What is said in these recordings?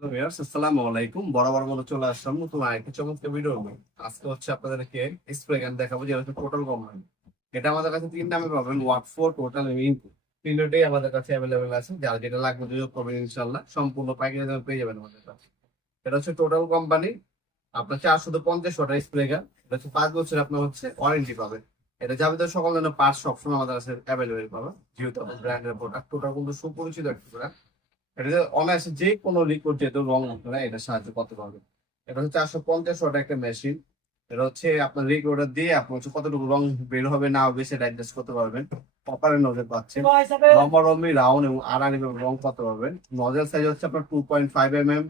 Hello viewers, আসসালামু আলাইকুম। বরাবর মতো চলে আসলাম নতুন আরেকটি চমৎকার ভিডিও নিয়ে। আজকে হচ্ছে আপনাদেরকে স্প্রে গান দেখাবো, যেটা হচ্ছে টোটাল কোম্পানি। এটা আমাদের কাছে তিন নামে পাবেন: ওয়াট ফোর, টোটাল এবং ইনকো। তিনটাই আমাদের কাছে অ্যাভেলেবেল আছে। যার যেটা লাগবে যোগাযোগ করবেন, ইনশাল্লাহ সম্পূর্ণ পাইকারি দামে পেয়ে যাবেন আমাদের কাছে। এটা হচ্ছে টোটাল কোম্পানি। আপনার 450 ওয়াটের স্প্রে গান। এটা হচ্ছে 5 বছর আপনার হচ্ছে ওয়ারেন্টি পাবেন। এটা যাবতীয় সকল ধরনের পার্টস সবসময় আমাদের কাছে অ্যাভেলেবেল পাবেন, যেহেতু ব্র্যান্ডের প্রোডাক্ট। টোটাল কিন্তু সুপরিচিত একটা brand। এটা অনায়াসে যে কোনো লিকুইড যেহেতু রং উঠবে না, এটা সাহায্য করতে পারবে। এটা হচ্ছে 450 ওয়াট একটা মেশিন। এটা হচ্ছে আপনার লিকুইড দিয়ে আপনার হচ্ছে কতটুকু রং বের হবে না হবে সেটা অ্যাডজাস্ট করতে পারবেন। কপারের নজর পাচ্ছেন, লম্বা লম্বি রাউন্ড এবং আড়াআড়ি রং করতে পারবেন। নজেল সাইজ হচ্ছে আপনার 2.5 mm,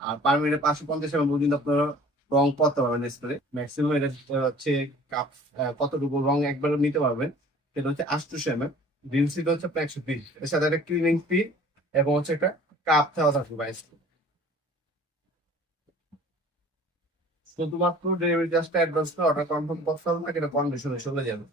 আর পার মিনিটে 550 mm পর্যন্ত আপনার রং করতে পারবেন স্প্রে ম্যাক্সিমাম। এটা হচ্ছে কাপ কতটুকু রং একবার নিতে পারবেন। সেটা হচ্ছে 800 mm। ড্রিল সিট হচ্ছে আপনার 120। এর সাথে একটা ক্লিনিং ফি এবং হচ্ছে একটা কাপ দেওয়া থাকবে বাইশ। শুধুমাত্র ডেলিভারি চার্জটা অ্যাডভান্স করে অর্ডার কনফার্ম করতে হবে, না এটা কন্ডিশনে চলে যাবে।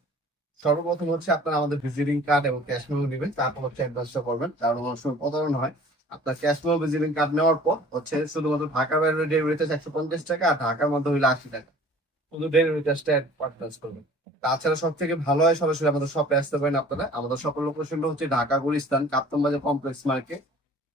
সর্বপ্রথম হচ্ছে আপনার আমাদের ভিজিটিং কার্ড এবং ক্যাশ মেমো নেবেন, তারপর হচ্ছে অ্যাডভান্সটা করবেন, কারণ অনেক সময় প্রতারণা হয়। আপনার ক্যাশ মেমো ভিজিটিং কার্ড নেওয়ার পর হচ্ছে শুধুমাত্র ঢাকার বাইরে ডেলিভারি চার্জ 150 টাকা, আর ঢাকার মধ্যে হইলে 80 টাকা। শুধু ডেলিভারি চার্জটা অ্যাডভান্স করবেন। তাছাড়া সব থেকে ভালো হয় সরাসরি আমাদের শপে আসতে পারেন আপনারা। আমাদের শপের লোকেশনটা হচ্ছে ঢাকা গুলিস্তান কাপ্তান বাজার কমপ্লেক্স মার্কেট।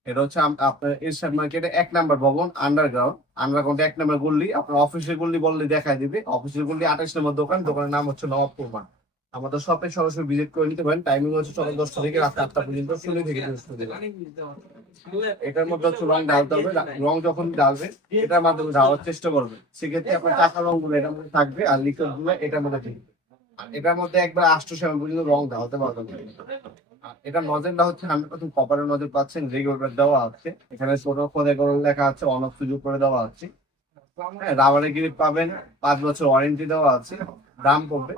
এটা হচ্ছে আপনার এরশাদ মার্কেটে 1 নম্বর ভবন, আন্ডারগ্রাউন্ড। আন্ডারগ্রাউন্ডে 1 নম্বর গল্লি। আপনার অফিসের গল্লি বললে দেখাই দিবে। অফিসের গল্লি 28 নম্বর দোকান। দোকানের নাম হচ্ছে নবাবপুর মার্ট। আমাদের শপে সরাসরি ভিজিট করে নিতে পারেন। টাইমিং হচ্ছে সকাল 10টা থেকে রাত 8টা পর্যন্ত, শুরু থেকে বৃহস্পতিবার। এটার মধ্যে হচ্ছে রং ঢালতে হবে। রং যখন ঢালবে এটার মাধ্যমে ঢালার চেষ্টা করবে, সেক্ষেত্রে আপনার টাকা রং গুলো এটার মধ্যে থাকবে আর লিকুইড গুলো এটার মধ্যে থাকবে। আর এটার মধ্যে একবার 800 পর্যন্ত রং ঢালতে পারবেন। আর এটা নজেলটা হচ্ছে 100% কপারের নজেল পাচ্ছেন, রেগুলেটর দেওয়া আছে। এখানে ছোট খোদে করে লেখা আছে, অন অফ সুযোগ করে দেওয়া আছে। হ্যাঁ, রাবারের গ্রিপ পাবেন, 5 বছর ওয়ারেন্টি দেওয়া আছে। দাম পড়বে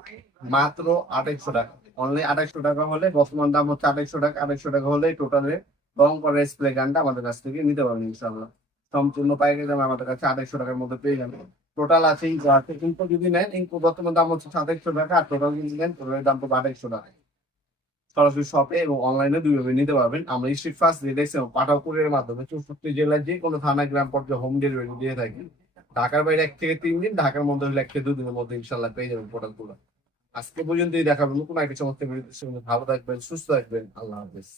মাত্র 2800 টাকা। অনলি 2800 টাকা হলে, বর্তমান দাম হচ্ছে 2800 টাকা। 2800 টাকা হলে টোটালে রং করা স্প্রে গানটা আমাদের কাছ থেকে নিতে পারবেন ইনশাল্লাহ। সম্পূর্ণ পাইকারি দামে আমাদের কাছে 2800 টাকার মধ্যে পেয়ে যাবেন। টোটাল আছে, ইঙ্কো আছে। ইঙ্কো যদি নেন, ইঙ্কো বর্তমান দাম হচ্ছে 2700 টাকা, আর টোটাল যদি নেন টোটালের দাম পড়বে 2800 টাকা। সরাসরি শপে এবং অনলাইনে দুইভাবে নিতে পারবেন। আমরা স্ট্রিট ফাস্ট রিলেক্স এবং পাঠাও কুরিয়ারের মাধ্যমে 64 জেলার যে কোনো থানা গ্রাম পর্যায়ে হোম ডেলিভারি দিয়ে থাকি। ঢাকার বাইরে 1 থেকে 3 দিন, ঢাকার মধ্যে হলে 1 থেকে 2 দিনের মধ্যে ইনশাল্লাহ পেয়ে যাবেন প্রোডাক্টগুলো। আজকে পর্যন্তই দেখাবেন নতুন একটা চমৎকার ভিডিওর সঙ্গে। ভালো থাকবেন, সুস্থ থাকবেন। আল্লাহ হাফেজ।